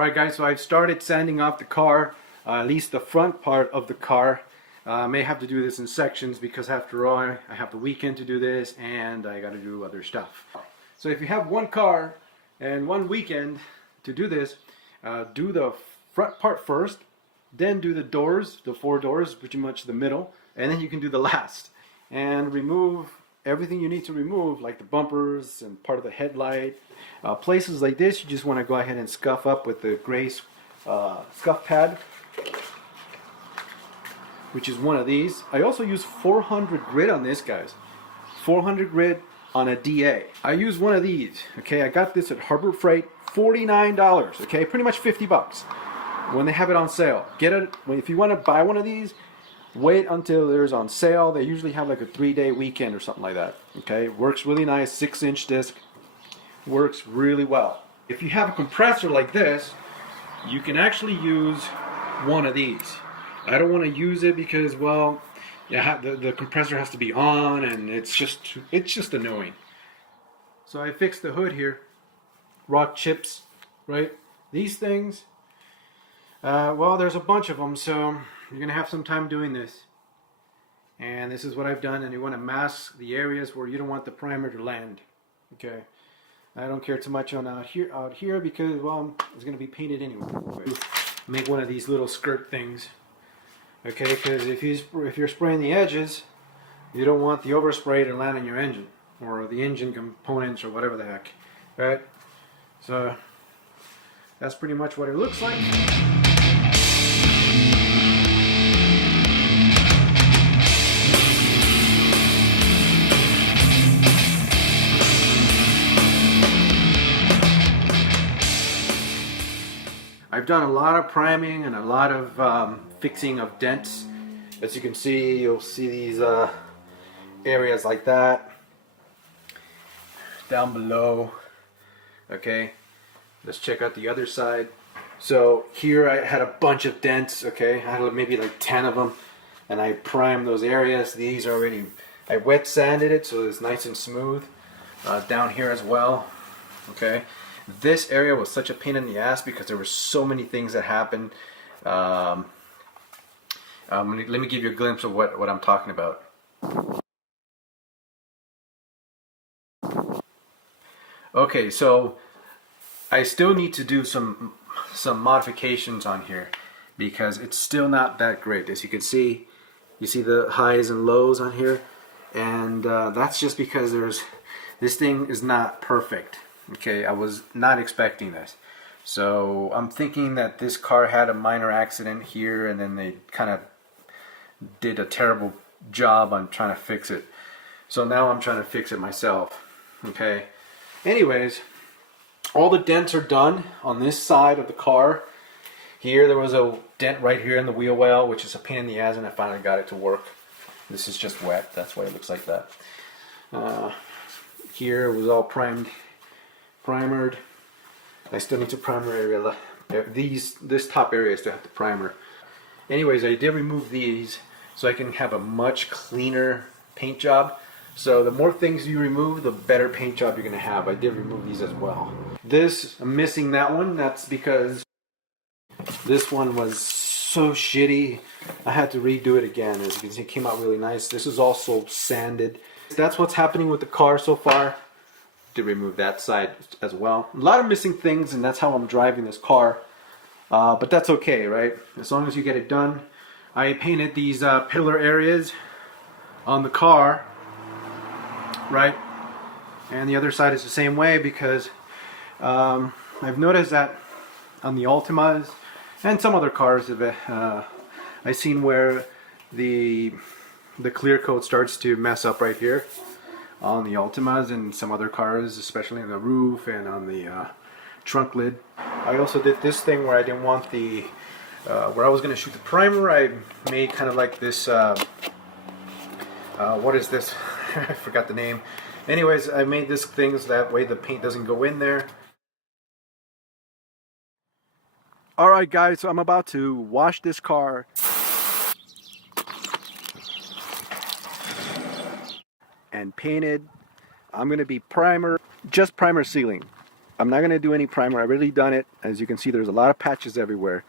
Alright guys, so I've started sanding off the car, at least the front part of the car. I may have to do this in sections because after all I have the weekend to do this and I got to do other stuff. So if you have one car and one weekend to do this, do the front part first, then do the doors, the four doors, pretty much the middle, and then you can do the last. And remove everything you need to remove, like the bumpers and part of the headlight. Places like this, you just want to go ahead and scuff up with the gray scuff pad, which is one of these. I also use 400 grit on this, guys. 400 grit on a DA. I use one of these. Okay, I got this at Harbor Freight, $49. Okay, pretty much 50 bucks when they have it on sale. Get it if you want to buy one of these. Wait until there's on sale. They usually have like a 3-day weekend or something like that. Okay, works really nice. 6-inch disc, works really well. If you have a compressor like this, you can actually use one of these. I don't want to use it because, well, yeah, the compressor has to be on, and it's just annoying. So I fixed the hood here. Rock chips, right? These things. Well, there's a bunch of them, so you're gonna have some time doing this. And this is what I've done, and you want to mask the areas where you don't want the primer to land. Okay. I don't care too much on out here because, well, it's gonna be painted anyway. Make one of these little skirt things. Okay, because if you're spraying the edges, you don't want the overspray to land on your engine or the engine components or whatever the heck, right? So that's pretty much what it looks like. I've done a lot of priming and a lot of fixing of dents. As you can see, you'll see these areas like that down below. Okay, let's check out the other side. So here I had a bunch of dents. Okay, I had maybe like 10 of them, and I primed those areas. These are already, I wet sanded it so it's nice and smooth. Down here as well. Okay. This area was such a pain in the ass because there were so many things that happened. Let me give you a glimpse of what I'm talking about. Okay, so I still need to do some modifications on here because it's still not that great. As you can see, you see the highs and lows on here, and that's just because this thing is not perfect. Okay, I was not expecting this. So I'm thinking that this car had a minor accident here and then they kind of did a terrible job on trying to fix it. So now I'm trying to fix it myself. Okay. Anyways, all the dents are done on this side of the car. Here there was a dent right here in the wheel well, which is a pain in the ass, and I finally got it to work. This is just wet, that's why it looks like that. Here it was all primered. I still need to primer area. This top area still have to primer. Anyways, I did remove these so I can have a much cleaner paint job. So the more things you remove, the better paint job you're gonna have. I did remove these as well. I'm missing that one. That's because this one was so shitty. I had to redo it again. As you can see, it came out really nice. This is also sanded. That's what's happening with the car so far. To remove that side as well. A lot of missing things, and that's how I'm driving this car. But that's okay, right? As long as you get it done. I painted these pillar areas on the car, right? And the other side is the same way because I've noticed that on the Altimas and some other cars, I've seen where the clear coat starts to mess up right here on the Altimas and some other cars, especially on the roof and on the trunk lid. I also did this thing where I didn't want the where I was going to shoot the primer. I made kind of like this what is this? I forgot the name. Anyways, I made this thing so that way the paint doesn't go in there. Alright guys, so I'm about to wash this car. And painted. I'm going to be just primer sealing. I'm not going to do any primer. I've already done it. As you can see, there's a lot of patches everywhere.